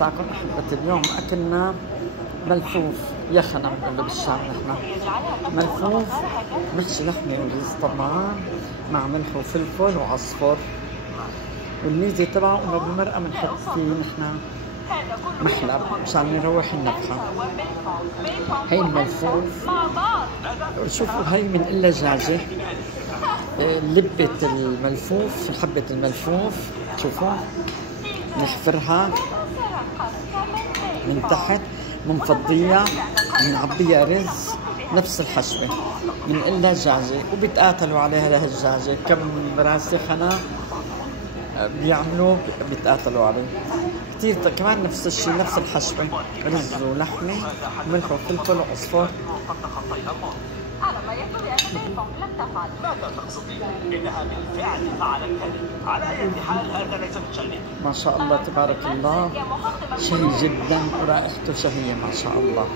تاكل أحبتي. اليوم أكلنا ملفوف يخنة بنقول بالشام نحن، ملفوف محشي لحمة ورز طبعا مع ملح وفلفل وعصفر، والميزة تبعه إنه بالمرقة بنحط فيه نحن محلب مشان يروح النكهة. هي الملفوف، شوفوا هي من إلا دجاجة، لبة الملفوف، حبة الملفوف شوفوا نحفرها من تحت، منفضيها، منعبيها رز نفس الحشوة من إلا دجاجة، وبيتقاتلوا عليها لهالدجاجة كم راسة خنا بيعملوا بيتقاتلوا عليه كثير. كمان نفس الشيء، نفس الحشوة، رز ولحمة وملح وفلفل وعصفر. على ما يبدو لأنكم لم تفعل. ماذا تقصدين؟ إنها بالفعل فعلت ذلك. على أي حال هذا ليس من شأني. ما شاء الله تبارك الله، شهي جدا ورائحته شهية ما شاء الله.